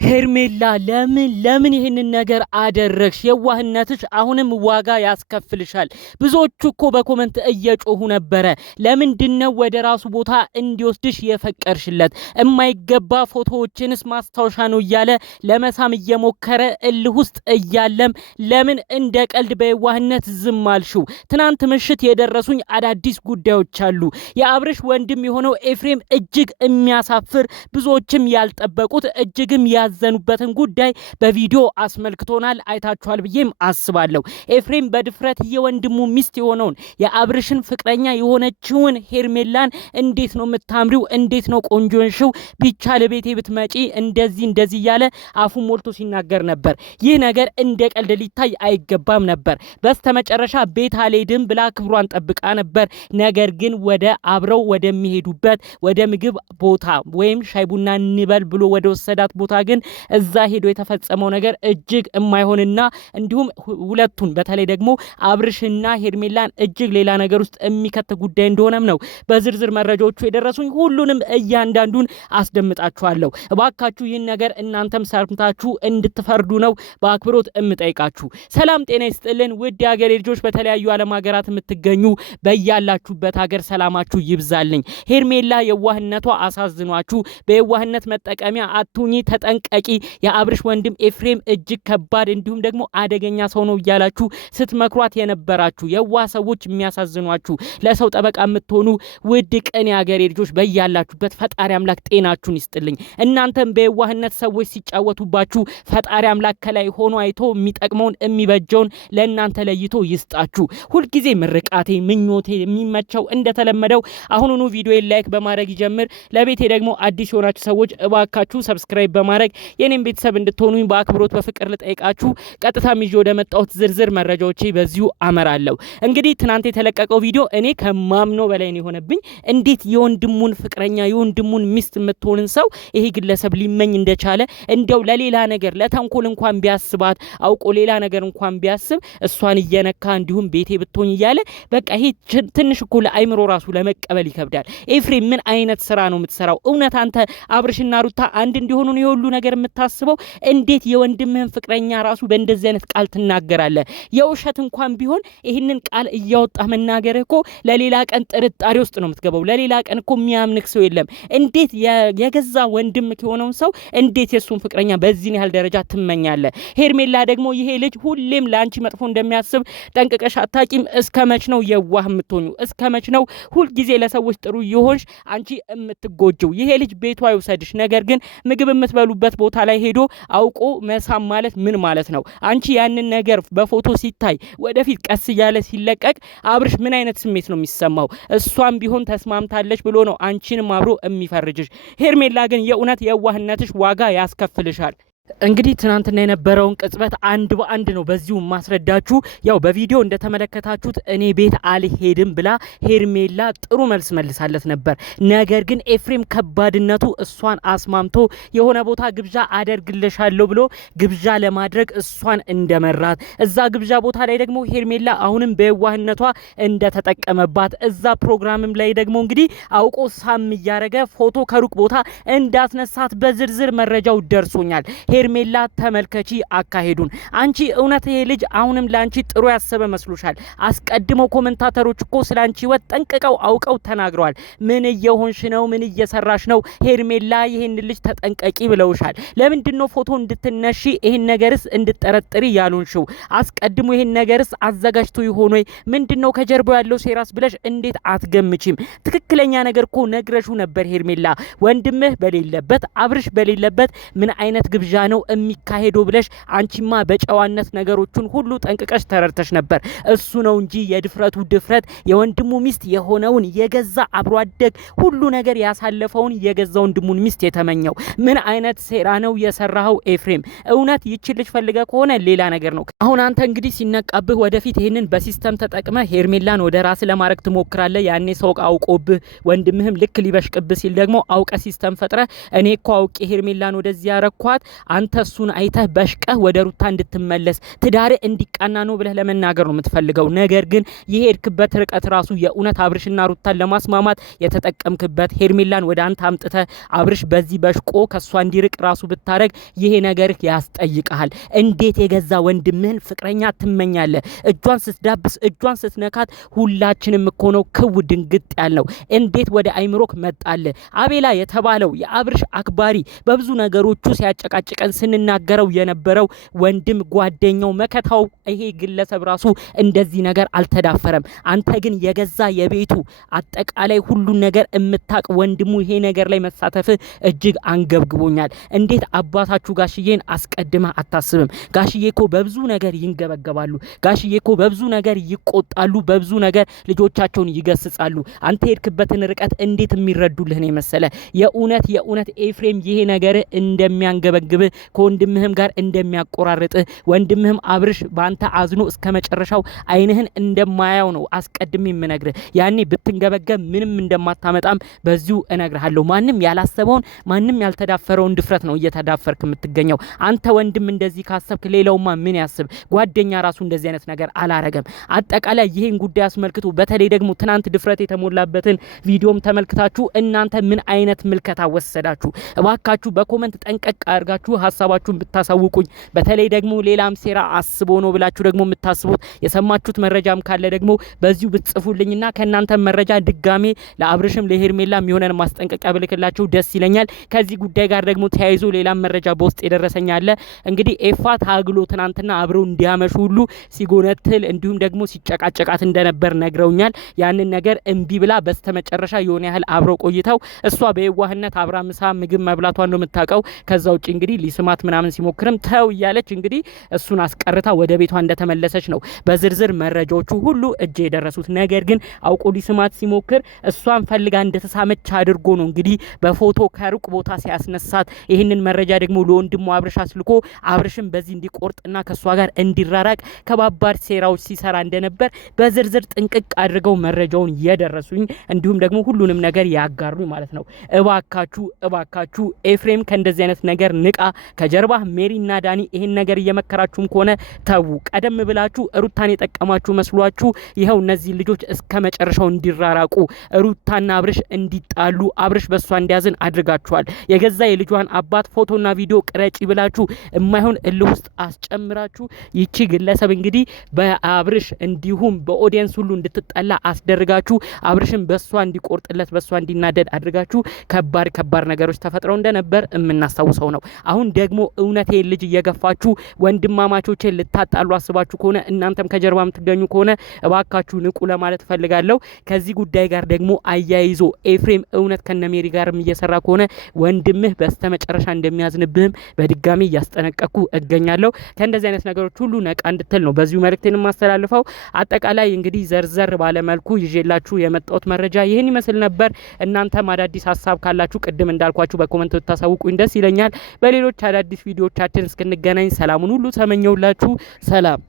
ሄርሜላ ለምን ይሄንን ነገር አደረግሽ? የዋህነትሽ አሁንም ዋጋ ያስከፍልሻል። ብዙዎቹ እኮ በኮመንት እየጮሁ ነበረ። ለምንድነው ወደ ራሱ ቦታ እንዲወስድሽ የፈቀርሽለት? የማይገባ ፎቶዎችንስ ማስታወሻ ነው እያለ ለመሳም እየሞከረ እልህ ውስጥ እያለም ለምን እንደ ቀልድ በየዋህነት ዝም አልሽው? ትናንት ምሽት የደረሱኝ አዳዲስ ጉዳዮች አሉ። የአብርሽ ወንድም የሆነው ኤፍሬም እጅግ የሚያሳፍር ብዙዎችም ያልጠበቁት እጅግም ያዘኑበትን ጉዳይ በቪዲዮ አስመልክቶናል። አይታችኋል ብዬም አስባለሁ። ኤፍሬም በድፍረት የወንድሙ ሚስት የሆነውን የአብርሽን ፍቅረኛ የሆነችውን ሄርሜላን እንዴት ነው የምታምሪው? እንዴት ነው ቆንጆንሽው? ቢቻ ለቤቴ ብትመጪ እንደዚህ እያለ አፉ ሞልቶ ሲናገር ነበር። ይህ ነገር እንደ ቀልድ ሊታይ አይገባም ነበር። በስተመጨረሻ ቤት አልሄድም ብላ ክብሯን ጠብቃ ነበር። ነገር ግን ወደ አብረው ወደሚሄዱበት ወደ ምግብ ቦታ ወይም ሻይ ቡና እንበል ብሎ ወደ ወሰዳት ቦታ ግን እዛ ሄዶ የተፈጸመው ነገር እጅግ የማይሆንና እንዲሁም ሁለቱን በተለይ ደግሞ አብርሽና ሄርሜላን እጅግ ሌላ ነገር ውስጥ የሚከት ጉዳይ እንደሆነም ነው በዝርዝር መረጃዎቹ የደረሱኝ። ሁሉንም እያንዳንዱን አስደምጣችኋለሁ። እባካችሁ ይህን ነገር እናንተም ሰምታችሁ እንድትፈርዱ ነው በአክብሮት እምጠይቃችሁ። ሰላም ጤና ይስጥልን ውድ የሀገሬ ልጆች፣ በተለያዩ ዓለም ሀገራት የምትገኙ በያላችሁበት ሀገር ሰላማችሁ ይብዛልኝ። ሄርሜላ የዋህነቷ አሳዝኗችሁ በየዋህነት መጠቀሚያ አትሁኚ፣ ተጠንቀቂ። የአብርሽ ወንድም ኤፍሬም እጅግ ከባድ እንዲሁም ደግሞ አደገኛ ሰው ነው እያላችሁ ስትመክሯት የነበራችሁ የዋህ ሰዎች፣ የሚያሳዝኗችሁ ለሰው ጠበቃ የምትሆኑ ውድ ቅን የሀገሬ ልጆች በያላችሁበት ፈጣሪ አምላክ ጤናችሁን ይስጥልኝ። እናንተም በየዋህነት ሰዎች ሲጫወቱባችሁ ፈጣሪ አምላክ ከላይ ሆኖ አይቶ የሚጠቅመውን የሚበጀውን ለእናንተ ለይቶ ይስጣችሁ። ሁልጊዜ ምርቃቴ ምኞቴ የሚመቸው እንደተለመደው አሁኑኑ ቪዲዮ ላይክ በማድረግ ይጀምር። ለቤቴ ደግሞ አዲስ የሆናችሁ ሰዎች እባካችሁ ሰብስክራይብ በማድረግ የኔም ቤተሰብ እንድትሆኑኝ በአክብሮት በፍቅር ልጠይቃችሁ። ቀጥታ ይዤ ወደ መጣሁት ዝርዝር መረጃዎቼ በዚሁ አመራለሁ። እንግዲህ ትናንት የተለቀቀው ቪዲዮ እኔ ከማምነው በላይ ነው የሆነብኝ። እንዴት የወንድሙን ፍቅረኛ የወንድሙን ሚስት የምትሆንን ሰው ይሄ ግለሰብ ሊመኝ እንደቻለ፣ እንደው ለሌላ ነገር ለተንኮል እንኳን ቢያስባት አውቆ ሌላ ነገር እንኳን ቢያስብ እሷን እየነካ እንዲሁም ቤቴ ብትሆን እያለ በቃ ይሄ ትንሽ እኮ ለአይምሮ ራሱ ለመቀበል ይከብዳል። ኤፍሬም ምን አይነት ስራ ነው የምትሰራው? እውነት አንተ አብርሽና ሩታ አንድ እንዲሆኑ ነው የሁሉ ነገር የምታስበው? እንዴት የወንድምህን ፍቅረኛ ራሱ በእንደዚህ አይነት ቃል ትናገራለህ? የውሸት እንኳን ቢሆን ይህንን ቃል እያወጣ መናገር እኮ ለሌላ ቀን ጥርጣሬ ውስጥ ነው የምትገባው። ለሌላ ቀን እኮ የሚያምንክ ሰው የለም። እንዴት የገዛ ወንድምክ የሆነውን ሰው እንዴት የሱን ፍቅረኛ በዚህን ያህል ደረጃ ትመኛለህ? ሄርሜላ ደግሞ ይሄ ልጅ ሁሌም ለአንቺ መጥፎ እንደሚያስብ ጠንቅቀሽ አታቂም? እስከ መች ነው የዋህ የምትሆኙ? እስከ መች ነው ሁልጊዜ ለሰዎች ጥሩ የሆንሽ አንቺ የምትጎጂው? ይሄ ልጅ ቤቷ ይውሰድሽ፣ ነገር ግን ምግብ የምትበሉበት ቦታ ላይ ሄዶ አውቆ መሳም ማለት ምን ማለት ነው? አንቺ ያንን ነገር በፎቶ ሲታይ ወደፊት ቀስ እያለ ሲለቀቅ አብርሽ ምን አይነት ስሜት ነው የሚሰማው? እሷም ቢሆን ተስማምታለች ብሎ ነው አንቺንም አብሮ የሚፈርጅሽ። ሄርሜላ ግን የእውነት የዋህነትሽ ዋጋ ያስከፍልሻል። እንግዲህ ትናንትና የነበረውን ቅጽበት አንድ በአንድ ነው በዚሁ ማስረዳችሁ። ያው በቪዲዮ እንደተመለከታችሁት እኔ ቤት አልሄድም ብላ ሄርሜላ ጥሩ መልስ መልሳለት ነበር። ነገር ግን ኤፍሬም ከባድነቱ እሷን አስማምቶ የሆነ ቦታ ግብዣ አደርግልሻለሁ ብሎ ግብዣ ለማድረግ እሷን እንደመራት፣ እዛ ግብዣ ቦታ ላይ ደግሞ ሄርሜላ አሁንም በየዋህነቷ እንደተጠቀመባት፣ እዛ ፕሮግራምም ላይ ደግሞ እንግዲህ አውቆ ሳም እያረገ ፎቶ ከሩቅ ቦታ እንዳስነሳት በዝርዝር መረጃው ደርሶኛል። ሄርሜላ ተመልከቺ አካሄዱን። አንቺ እውነት ይሄ ልጅ አሁንም ላንቺ ጥሩ ያሰበ መስሎሻል? አስቀድመው ኮሜንታተሮች እኮ ስላንቺ ወጥ ጠንቅቀው አውቀው ተናግረዋል። ምን እየሆንሽ ነው? ምን እየሰራሽ ነው? ሄርሜላ ይሄን ልጅ ተጠንቀቂ ብለውሻል። ለምንድነው ፎቶ እንድትነሺ ይሄን ነገርስ እንድትጠረጥሪ ያሉንሽው? አስቀድሞ ይሄን ነገርስ አዘጋጅቶ ይሆን ወይ? ምንድነው ከጀርባው ያለው ሴራስ ብለሽ እንዴት አትገምቺም? ትክክለኛ ነገር እኮ ነግረሹ ነበር ሄርሜላ። ወንድምህ በሌለበት አብርሽ በሌለበት ምን አይነት ግብዣ ነው የሚካሄደው ብለሽ አንቺማ በጨዋነት ነገሮችን ሁሉ ጠንቅቀሽ ተረድተሽ ነበር። እሱ ነው እንጂ የድፍረቱ ድፍረት የወንድሙ ሚስት የሆነውን የገዛ አብሮ አደግ ሁሉ ነገር ያሳለፈውን የገዛ ወንድሙን ሚስት የተመኘው ምን አይነት ሴራ ነው የሰራው ኤፍሬም? እውነት ይችልሽ ፈልገ ከሆነ ሌላ ነገር ነው። አሁን አንተ እንግዲህ ሲነቃብህ ወደፊት ይሄንን በሲስተም ተጠቅመ ሄርሜላን ወደ ራስ ለማድረግ ትሞክራለህ። ያኔ ሰው አውቆብህ ወንድምህም ልክ ሊበሽቅብህ ሲል ደግሞ አውቀ ሲስተም ፈጥረ እኔ እኮ አውቄ ሄርሜላን ወደዚህ ያረኳት አንተ እሱን አይተህ በሽቀህ ወደ ሩታ እንድትመለስ ትዳር እንዲቃና ነው ብለህ ለመናገር ነው የምትፈልገው። ነገር ግን የሄድክበት ርቀት ራሱ የእውነት አብርሽና ሩታን ለማስማማት የተጠቀምክበት ሄርሜላን ወደ አንተ አምጥተህ አብርሽ በዚህ በሽቆ ከሷ እንዲርቅ ራሱ ብታረግ ይሄ ነገር ያስጠይቃል። እንዴት የገዛ ወንድምህን ፍቅረኛ ትመኛለህ? እጇን ስትዳብስ እጇን ስትነካት ሁላችንም እኮ ነው ክው ድንግጥ ያልነው። እንዴት ወደ አይምሮክ መጣለ? አቤላ የተባለው የአብርሽ አክባሪ በብዙ ነገሮቹ ሲያጨቃጭቀን ስንናገረው የነበረው ወንድም ጓደኛው መከታው ይሄ ግለሰብ ራሱ እንደዚህ ነገር አልተዳፈረም። አንተ ግን የገዛ የቤቱ አጠቃላይ ሁሉን ነገር እምታቅ ወንድሙ ይሄ ነገር ላይ መሳተፍ እጅግ አንገብግቦኛል። እንዴት አባታችሁ ጋሽዬን አስቀድመህ አታስብም? ጋሽዬ እኮ በብዙ ነገር ይንገበገባሉ። ጋሽዬ እኮ በብዙ ነገር ይቆጣሉ። በብዙ ነገር ልጆቻቸውን ይገስጻሉ። አንተ ሄድክበትን ርቀት እንዴት የሚረዱልህ ነው መሰለ? የእውነት ኤፍሬም ይሄ ነገር እንደሚያንገበግብ ከወንድምህም ጋር እንደሚያቆራርጥ ወንድምህም አብርሽ ባንተ አዝኖ እስከ መጨረሻው አይንህን እንደማያው ነው አስቀድሜ የምነግርህ። ያኔ ብትንገበገብ ምንም እንደማታመጣም በዚሁ እነግርሃለሁ። ማንም ያላሰበውን ማንም ያልተዳፈረውን ድፍረት ነው እየተዳፈርክ የምትገኘው። አንተ ወንድም እንደዚህ ካሰብክ ሌላውማ ምን ያስብ? ጓደኛ ራሱ እንደዚህ አይነት ነገር አላረገም። አጠቃላይ ይሄን ጉዳይ አስመልክቶ በተለይ ደግሞ ትናንት ድፍረት የተሞላበትን ቪዲዮም ተመልክታችሁ እናንተ ምን አይነት ምልከታ ወሰዳችሁ? እባካችሁ በኮሜንት ጠንቀቅ አድርጋችሁ ሐሳባችሁን ብታሳውቁኝ። በተለይ ደግሞ ሌላም ሴራ አስቦ ነው ብላችሁ ደግሞ የምታስቡት የሰማችሁት መረጃም ካለ ደግሞ በዚሁ ብትጽፉልኝና ከእናንተ መረጃ ድጋሜ ለአብርሽም ለሄርሜላም የሚሆነን ማስጠንቀቂያ ብልክላችሁ ደስ ይለኛል። ከዚህ ጉዳይ ጋር ደግሞ ተያይዞ ሌላም መረጃ በውስጥ የደረሰኝ አለ። እንግዲህ ኤፋ ታግሎ ትናንትና አብረው እንዲያመሹ ሁሉ ሲጎነትል እንዲሁም ደግሞ ሲጨቃጨቃት እንደነበር ነግረውኛል። ያንን ነገር እምቢ ብላ በስተመጨረሻ የሆነ ያህል አብረው ቆይተው እሷ በየዋህነት አብራ ምሳ ምግብ መብላቷን ነው የምታውቀው። ከዛ ውጪ እንግዲህ ሊስማት ምናምን ሲሞክርም ተው እያለች እንግዲህ እሱን አስቀርታ ወደ ቤቷ እንደተመለሰች ነው በዝርዝር መረጃዎቹ ሁሉ እጄ የደረሱት። ነገር ግን አውቆ ሊስማት ሲሞክር እሷን ፈልጋ እንደተሳመች አድርጎ ነው እንግዲህ በፎቶ ከሩቅ ቦታ ሲያስነሳት። ይህንን መረጃ ደግሞ ለወንድሙ አብርሽ አስልኮ አብርሽም በዚህ እንዲቆርጥና ከሷ ጋር እንዲራራቅ ከባባድ ሴራዎች ሲሰራ እንደነበር በዝርዝር ጥንቅቅ አድርገው መረጃውን የደረሱኝ እንዲሁም ደግሞ ሁሉንም ነገር ያጋሩኝ ማለት ነው። እባካችሁ ኤፍሬም ከእንደዚህ አይነት ነገር ንቃ። ከጀርባ ሜሪና ዳኒ ይሄን ነገር እየመከራችሁም ከሆነ ተዉ። ቀደም ብላችሁ ሩታን የጠቀማችሁ መስሏችሁ ይኸው እነዚህ ልጆች እስከ መጨረሻው እንዲራራቁ ሩታና አብርሽ እንዲጣሉ አብርሽ በሷ እንዲያዝን አድርጋችኋል። የገዛ የልጇን አባት ፎቶና ቪዲዮ ቅረጪ ብላችሁ የማይሆን እልህ ውስጥ አስጨምራችሁ ይቺ ግለሰብ እንግዲህ በአብርሽ እንዲሁም በኦዲየንስ ሁሉ እንድትጠላ አስደርጋችሁ አብርሽን በሷ እንዲቆርጥለት በሷ እንዲናደድ አድርጋችሁ ከባድ ነገሮች ተፈጥረው እንደነበር የምናስታውሰው ነው። አሁን ደግሞ እውነቴ ልጅ እየገፋችሁ ወንድማማቾቼ ልታጣሉ አስባችሁ ከሆነ እናንተም ከጀርባ የምትገኙ ከሆነ እባካችሁ ንቁ ለማለት ፈልጋለሁ። ከዚህ ጉዳይ ጋር ደግሞ አያይዞ ኤፍሬም እውነት ከነሜሪ ጋርም እየሰራ ከሆነ ወንድምህ በስተመጨረሻ እንደሚያዝንብህም በድጋሚ እያስጠነቀቅኩ እገኛለሁ። ከእንደዚህ አይነት ነገሮች ሁሉ ነቃ እንድትል ነው በዚሁ መልእክቴን ማስተላልፈው። አጠቃላይ እንግዲህ ዘርዘር ባለ መልኩ ይዤላችሁ የመጣሁት መረጃ ይህን ይመስል ነበር። እናንተም አዳዲስ ሀሳብ ካላችሁ ቅድም እንዳልኳችሁ በኮሜንት ብታሳውቁኝ ደስ ይለኛል። በሌሎች አዳዲስ ቪዲዮዎቻችን እስክንገናኝ ሰላሙን ሁሉ ተመኘውላችሁ። ሰላም